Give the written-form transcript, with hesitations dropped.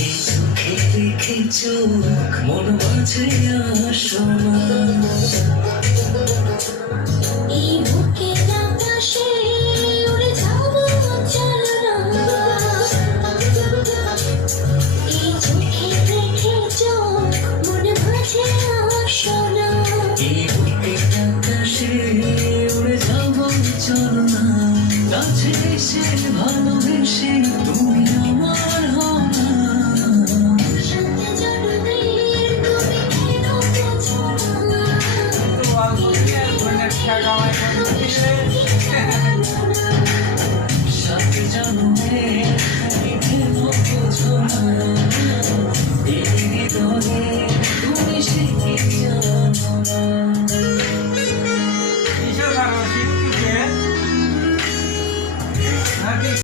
এই চোখে দেখে চোখ মন মাঝে আসো না। এই বুকের আকাশে উড়ে যাবো চলো না। এই চোখে দেখে চোখ মন মাঝে আসো না। এই বুকের আকাশে উড়ে যাবো চলো না। কাছে এসে ভালোবেসে তুমি আমার হও না। সাথে জন্মের তুমি কেন বোঝো না? সাথে জন্মে তুমি কেন বোঝো না। এই হৃদয়ে তুমি সে কি জানো না।